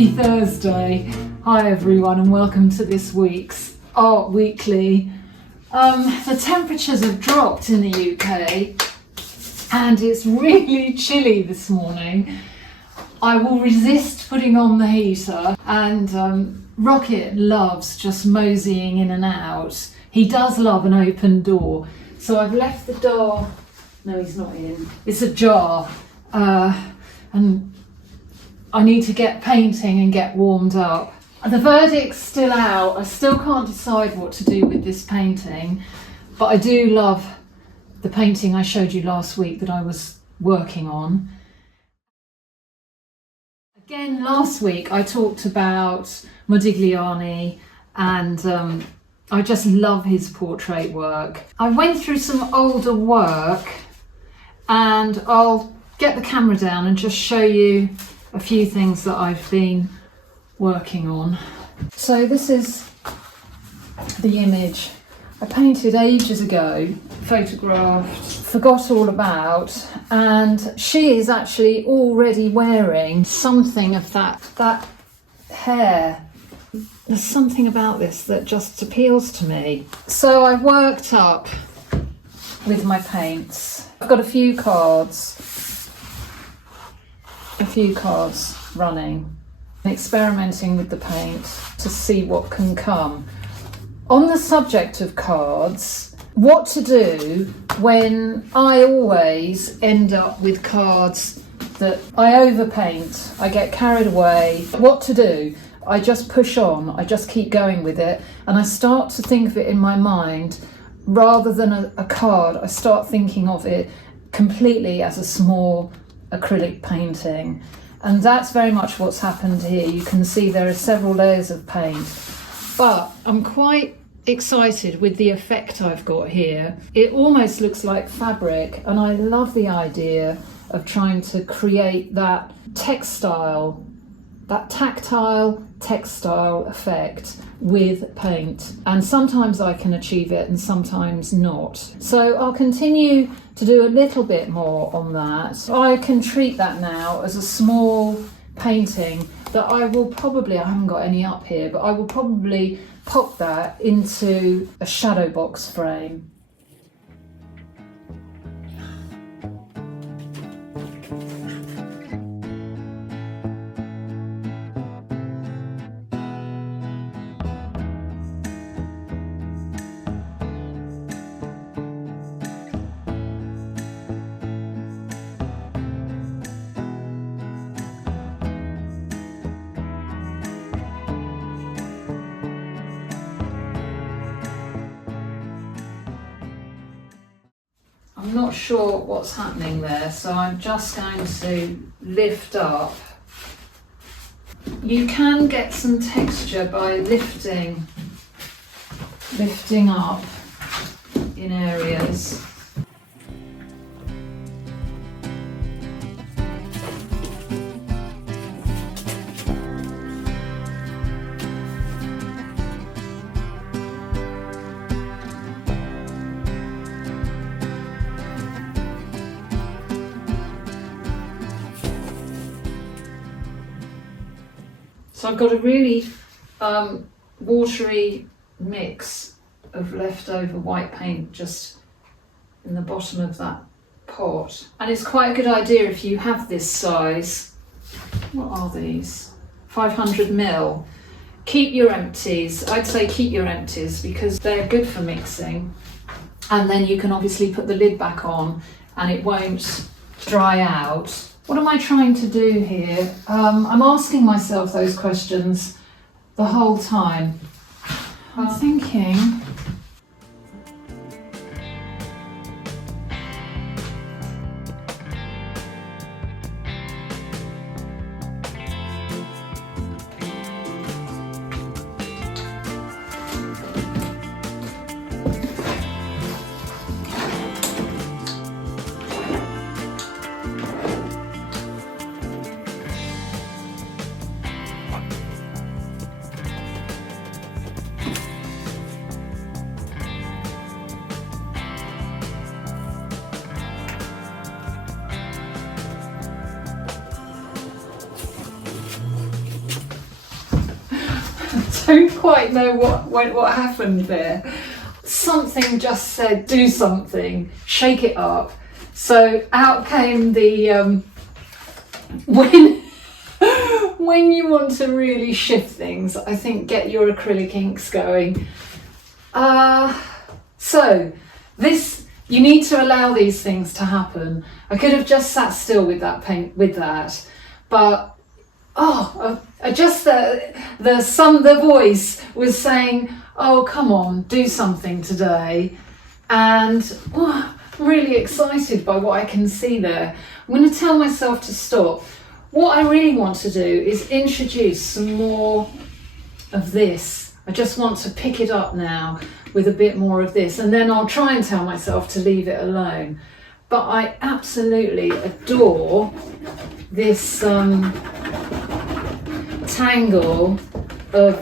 Happy Thursday. Hi everyone and welcome to this week's Art Weekly. The temperatures have dropped in the UK and it's really chilly this morning. I will resist putting on the heater, and Rocket loves just moseying in and out. He does love an open door. So I've left the door, no he's not in, it's ajar, and I need to get painting and get warmed up. The verdict's still out. I still can't decide what to do with this painting, but I do love the painting I showed you last week that I was working on. Again, last week I talked about Modigliani and I just love his portrait work. I went through some older work and I'll get the camera down and just show you a few things that I've been working on. So this is the image I painted ages ago, photographed, forgot all about, and she is actually already wearing something of that hair. There's something about this that just appeals to me. So I worked up with my paints. I've got a few cards running, experimenting with the paint to see what can come. On the subject of cards, what to do when I always end up with cards that I overpaint, I get carried away. What to do? I just push on, I just keep going with it, and I start to think of it in my mind rather than a card. I start thinking of it completely as a small acrylic painting, and that's very much what's happened here. You can see there are several layers of paint, but I'm quite excited with the effect I've got here. It almost looks like fabric, and I love the idea of trying to create that tactile textile effect with paint, and sometimes I can achieve it and sometimes not. So I'll continue to do a little bit more on that. I can treat that now as a small painting that I haven't got any up here, but I will probably pop that into a shadow box frame. I'm not sure what's happening there, so I'm just going to lift up. You can get some texture by lifting up in areas. So I've got a really watery mix of leftover white paint just in the bottom of that pot. And it's quite a good idea if you have this size. What are these? 500ml. Keep your empties. I'd say keep your empties because they're good for mixing. And then you can obviously put the lid back on and it won't dry out. What am I trying to do here? I'm asking myself those questions the whole time. I'm thinking, don't quite know what happened there. Something just said, do something, shake it up. So out came the, when you want to really shift things, I think get your acrylic inks going. So this, you need to allow these things to happen. I could have just sat still with that paint, but just the voice was saying, oh, come on, do something today. And I'm really excited by what I can see there. I'm going to tell myself to stop. What I really want to do is introduce some more of this. I just want to pick it up now with a bit more of this, and then I'll try and tell myself to leave it alone. But I absolutely adore this tangle of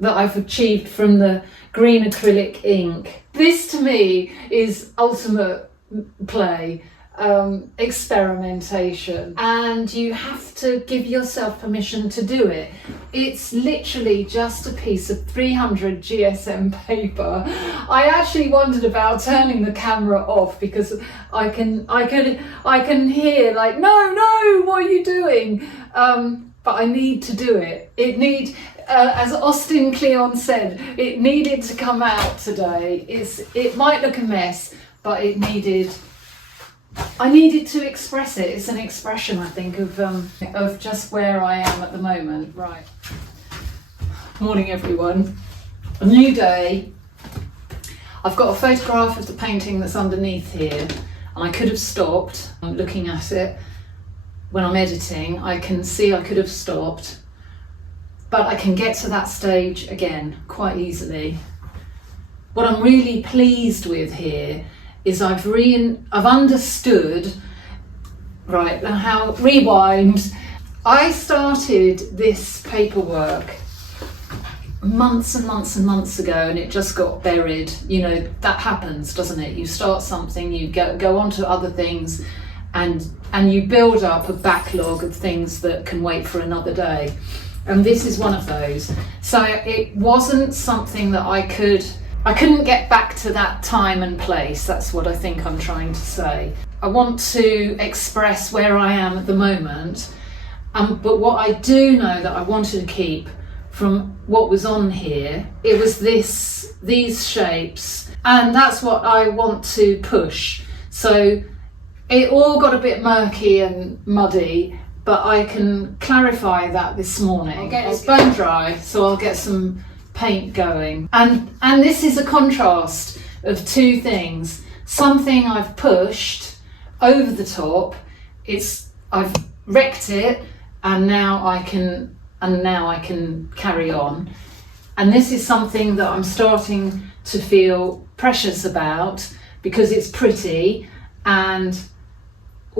that I've achieved from the green acrylic ink. This to me is ultimate play, experimentation, and you have to give yourself permission to do it. It's literally just a piece of 300 GSM paper. I actually wondered about turning the camera off because I can hear like, no, what are you doing? But I need to do it. As Austin Kleon said, it needed to come out today. It might look a mess, but I needed to express it. It's an expression, I think, of just where I am at the moment. Right. Morning, everyone. A new day. I've got a photograph of the painting that's underneath here, and I could have stopped. I'm looking at it. When I'm editing, I can see I could have stopped, but I can get to that stage again quite easily. What I'm really pleased with here is I've understood, right, how, rewind. I started this paperwork months and months and months ago, and it just got buried. You know, that happens, doesn't it? You start something, you go on to other things, and you build up a backlog of things that can wait for another day. And this is one of those. So it wasn't something that I couldn't get back to that time and place. That's what I think I'm trying to say. I want to express where I am at the moment, but what I do know that I wanted to keep from what was on here, it was these shapes, and that's what I want to push. So it all got a bit murky and muddy, but I can clarify that this morning. It's bone dry, so I'll get some paint going. And this is a contrast of two things. Something I've pushed over the top, I've wrecked it, and now I can carry on. And this is something that I'm starting to feel precious about because it's pretty, and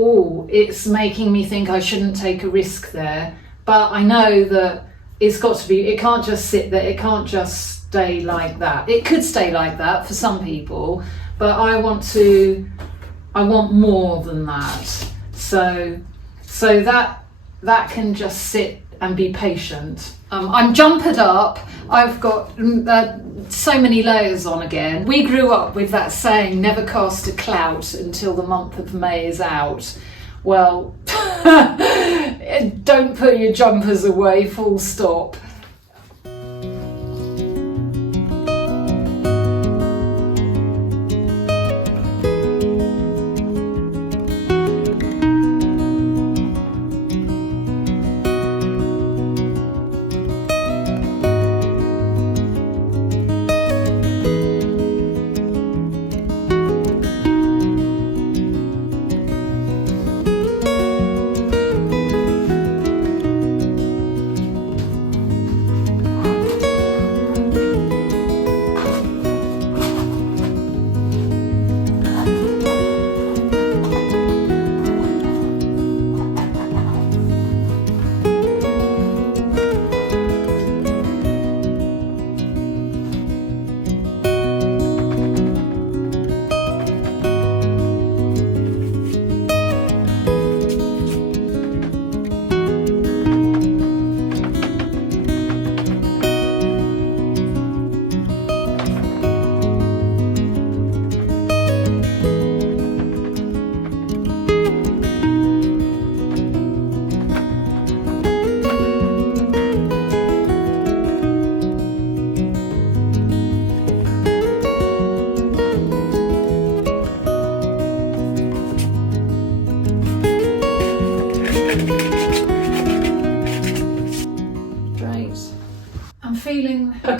it's making me think I shouldn't take a risk there. But I know that it can't just sit there, it can't just stay like that. It could stay like that for some people, but I want more than that. So that can just sit and be patient. I'm jumpered up. I've got so many layers on again. We grew up with that saying, never cast a clout until the month of May is out. Well, don't put your jumpers away, full stop.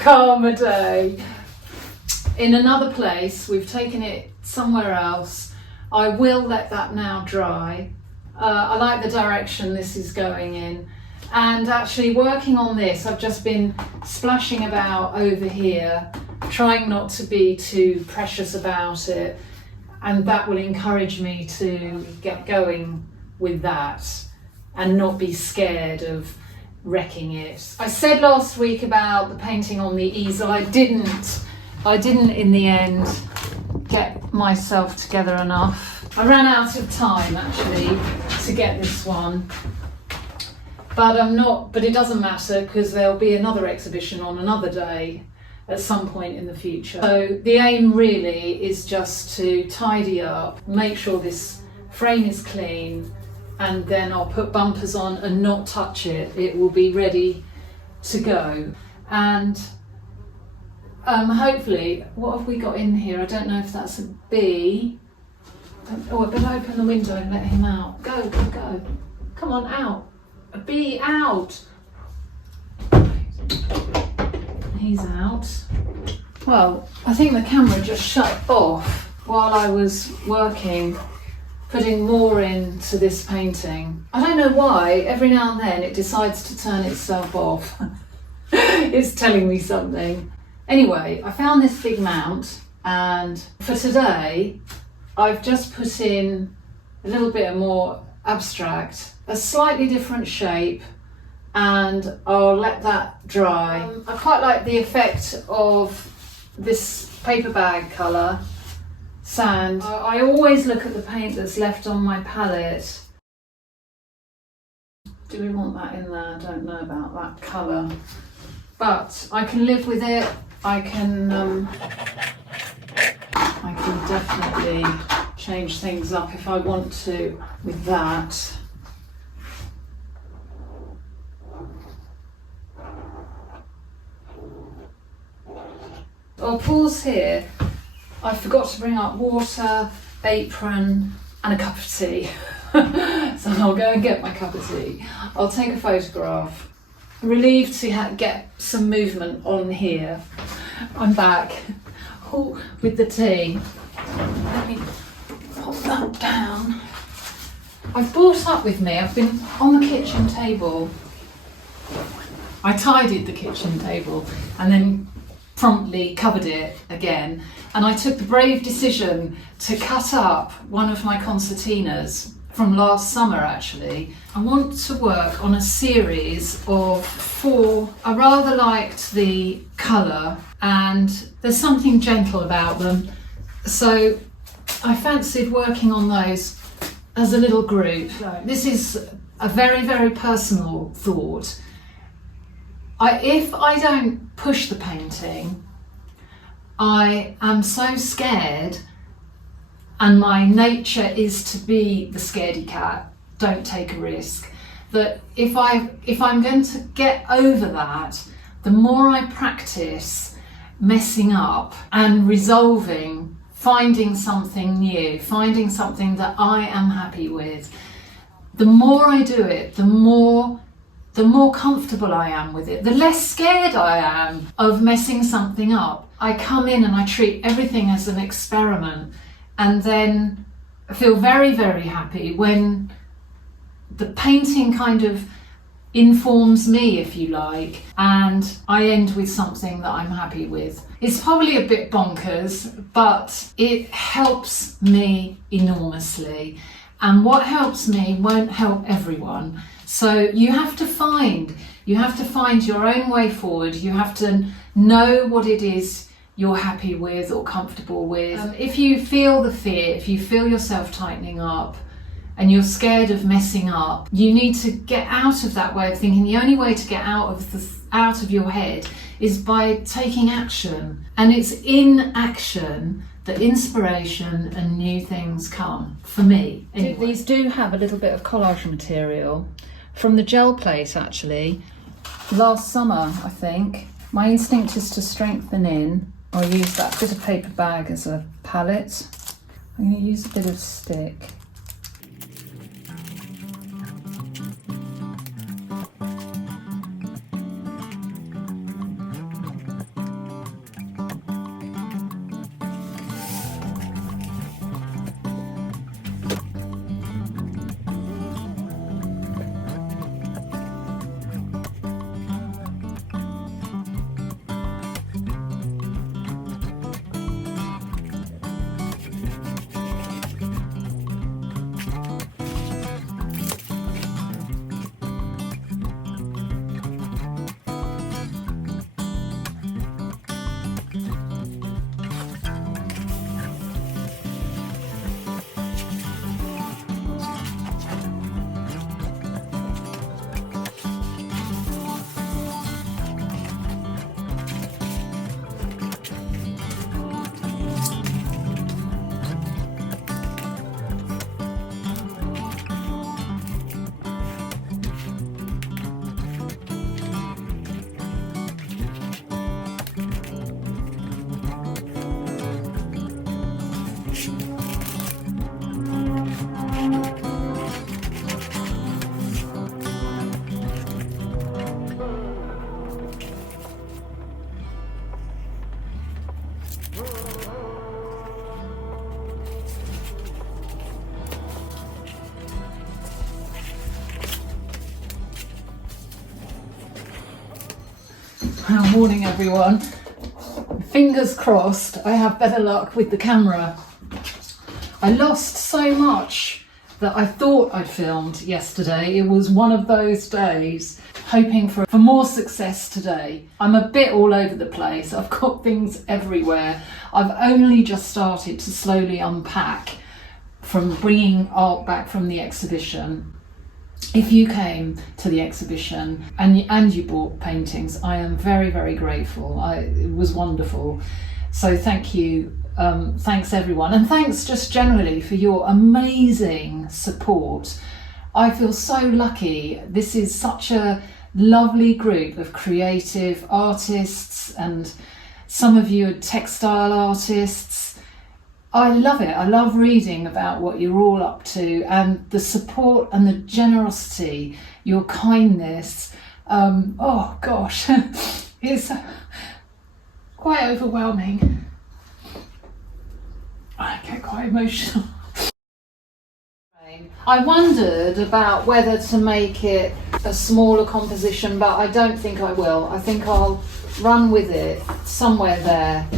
calmer day. In another place, we've taken it somewhere else. I will let that now dry. I like the direction this is going in. And actually working on this, I've just been splashing about over here, trying not to be too precious about it. And that will encourage me to get going with that and not be scared of wrecking it. I said last week about the painting on the easel. I didn't in the end get myself together enough. I ran out of time actually to get this one. But it doesn't matter because there'll be another exhibition on another day at some point in the future. So the aim really is just to tidy up, make sure this frame is clean, and then I'll put bumpers on and not touch it. It will be ready to go. And hopefully, what have we got in here? I don't know if that's a bee. Oh, I better open the window and let him out. Go, go, go. Come on, out. A bee, out. He's out. Well, I think the camera just shut off while I was working, putting more into this painting. I don't know why, every now and then it decides to turn itself off. It's telling me something. Anyway, I found this big mount, and for today, I've just put in a little bit more abstract, a slightly different shape, and I'll let that dry. I quite like the effect of this paper bag colour, sand. I always look at the paint that's left on my palette. Do we want that in there? I don't know about that colour, but I can live with it. I can definitely change things up if I want to with that. I'll pause here. I forgot to bring up water, apron and a cup of tea. So I'll go and get my cup of tea. I'll take a photograph. Relieved to get some movement on here. I'm back with the tea. Let me pop that down. I've brought up with me, I've been on the kitchen table. I tidied the kitchen table and then promptly covered it again. And I took the brave decision to cut up one of my concertinas from last summer actually. I want to work on a series of 4. I rather liked the colour and there's something gentle about them. So I fancied working on those as a little group. This is a very, very personal thought. If I don't push the painting, I am so scared, and my nature is to be the scaredy cat, don't take a risk, that if I'm going to get over that, the more I practice messing up and resolving, finding something new, finding something that I am happy with, the more I do it, the more comfortable I am with it, the less scared I am of messing something up. I come in and I treat everything as an experiment, and then I feel very, very happy when the painting kind of informs me, if you like, and I end with something that I'm happy with. It's probably a bit bonkers, but it helps me enormously. And what helps me won't help everyone. So you have to find your own way forward. You have to know what it is you're happy with or comfortable with. If you feel the fear, if you feel yourself tightening up and you're scared of messing up, you need to get out of that way of thinking. The only way to get out of your head is by taking action. And it's in action that inspiration and new things come, for me. Anyway. These do have a little bit of collage material from the gel plate actually. Last summer, I think. My instinct is to strengthen in. I'll use that bit of paper bag as a palette. I'm going to use a bit of stick. Morning everyone. Fingers crossed I have better luck with the camera. I lost so much that I thought I'd filmed yesterday. It was one of those days. Hoping for more success today. I'm a bit all over the place. I've got things everywhere. I've only just started to slowly unpack from bringing art back from the exhibition. If you came to the exhibition and you bought paintings, I am very, very grateful. It was wonderful. So thank you. Thanks everyone. And thanks just generally for your amazing support. I feel so lucky. This is such a lovely group of creative artists, and some of you are textile artists. I love it. I love reading about what you're all up to, and the support and the generosity, your kindness. Oh gosh, it's quite overwhelming. I get quite emotional. I wondered about whether to make it a smaller composition, but I don't think I will. I think I'll run with it somewhere there.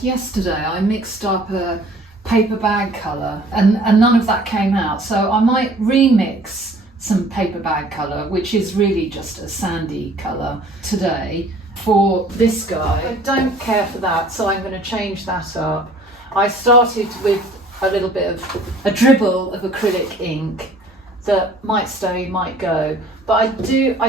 Yesterday I mixed up a paper bag colour and none of that came out, so I might remix some paper bag colour, which is really just a sandy colour, today for this guy. I don't care for that, so I'm going to change that up. I started with a little bit of a dribble of acrylic ink that might stay, might go, but I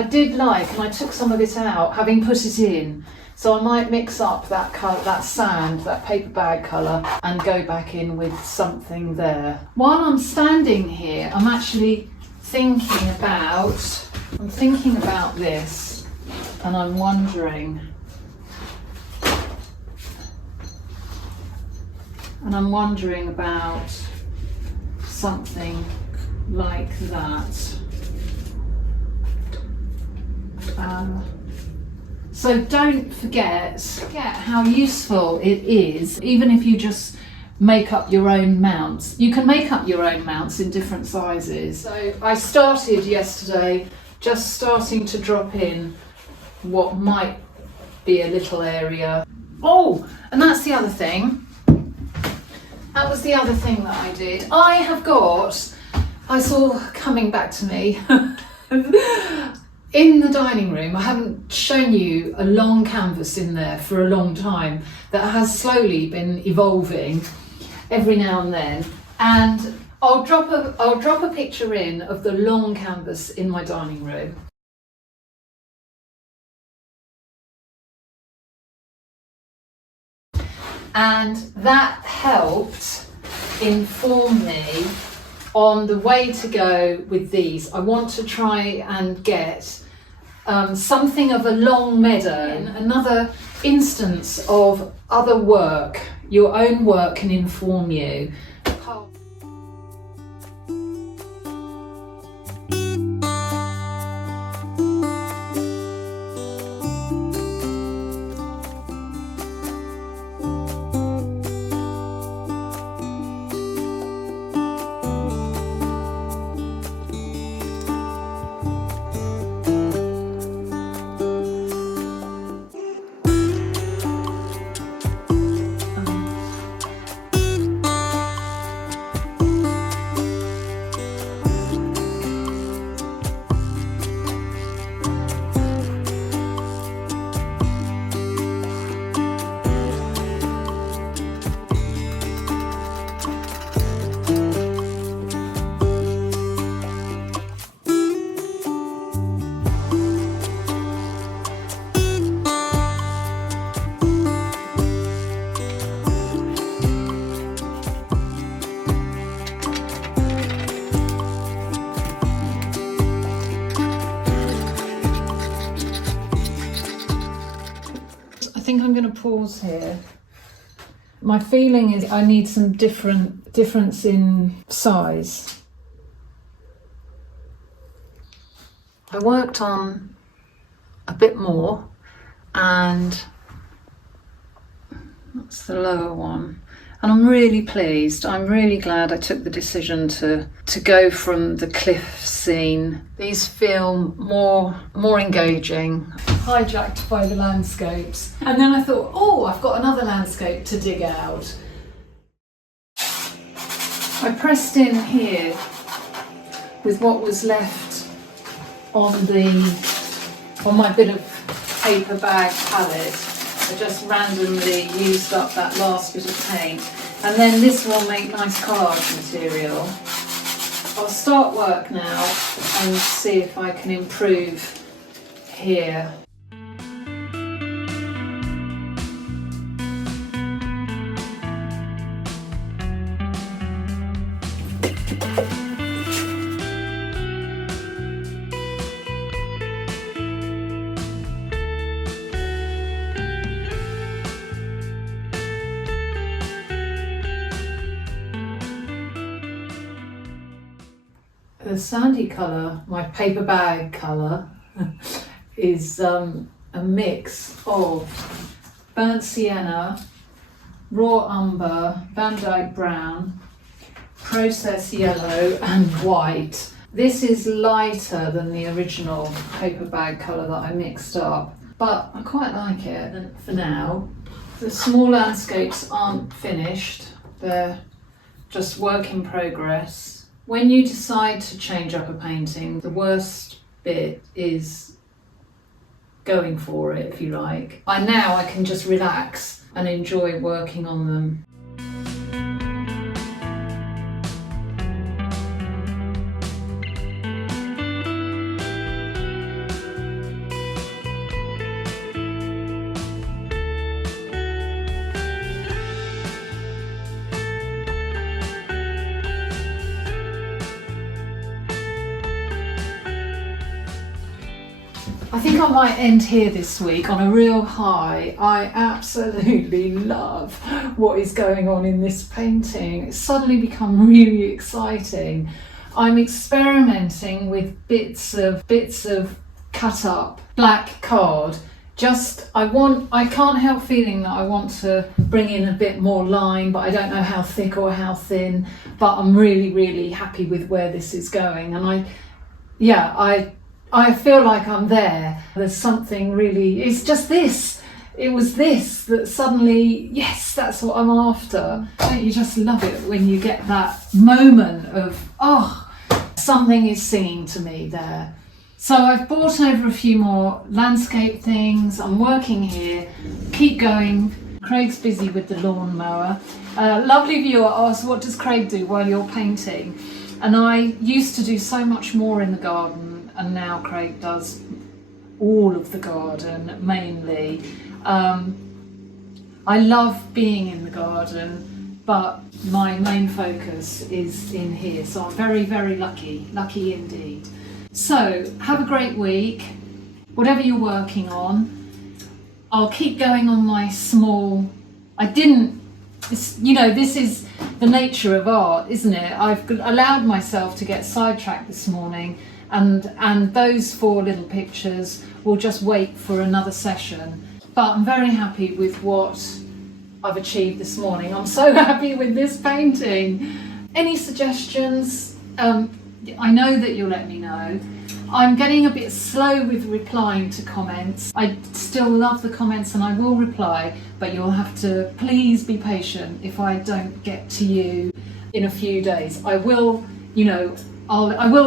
did like, and I took some of it out having put it in, so I might mix up that colour, that sand, that paper bag colour, and go back in with something there. While I'm standing here, I'm actually thinking about this, and I'm wondering about something like that. So don't forget how useful it is, even if you just make up your own mounts. You can make up your own mounts in different sizes. So I started yesterday just starting to drop in what might be a little area. Oh, and that's the other thing. That was the other thing that I did. I saw coming back to me in the dining room. I haven't shown you a long canvas in there for a long time that has slowly been evolving every now and then. And I'll drop a picture in of the long canvas in my dining room. And that helped inform me on the way to go with these. I want to try and get something of a long meadow, another instance of other work. Your own work can inform you. I think I'm going to pause here. My feeling is I need some difference in size. I worked on a bit more, and That's the lower one. And I'm really pleased. I'm really glad I took the decision to go from the cliff scene. These feel more engaging, hijacked by the landscapes. And then I thought, oh, I've got another landscape to dig out. I pressed in here with what was left on my bit of paper bag palette. I just randomly used up that last bit of paint, and then this will make nice collage material. I'll start work now and see if I can improve here. The sandy colour, my paper bag colour, is a mix of burnt sienna, raw umber, Van Dyke brown, processed yellow and white. This is lighter than the original paper bag colour that I mixed up, but I quite like it for now. The small landscapes aren't finished, they're just work in progress. When you decide to change up a painting, the worst bit is going for it, if you like. Now I can just relax and enjoy working on them. I think I might end here this week on a real high. I absolutely love what is going on in this painting. It's suddenly become really exciting. I'm experimenting with bits of cut up black card. I can't help feeling that I want to bring in a bit more line, but I don't know how thick or how thin, but I'm really, really happy with where this is going. And I feel like I'm there. There's something really, it's just this. It was this that suddenly, yes, that's what I'm after. Don't you just love it when you get that moment of, oh, something is singing to me there. So I've brought over a few more landscape things. I'm working here. Keep going. Craig's busy with the lawnmower. Lovely viewer asked, what does Craig do while you're painting? And I used to do so much more in the garden, and now Craig does all of the garden mainly. I love being in the garden, but my main focus is in here, so I'm very, very lucky indeed. So have a great week, whatever you're working on. I'll keep going on my small, this is the nature of art, isn't it? I've allowed myself to get sidetracked this morning, and those 4 little pictures will just wait for another session. But I'm very happy with what I've achieved this morning. I'm so happy with this painting. Any suggestions? I know that you'll let me know. I'm getting a bit slow with replying to comments. I still love the comments and I will reply, but you'll have to please be patient if I don't get to you in a few days. I will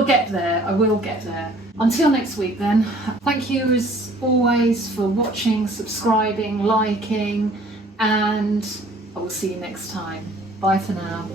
get there. Until next week then, thank you as always for watching, subscribing, liking, and I will see you next time. Bye for now.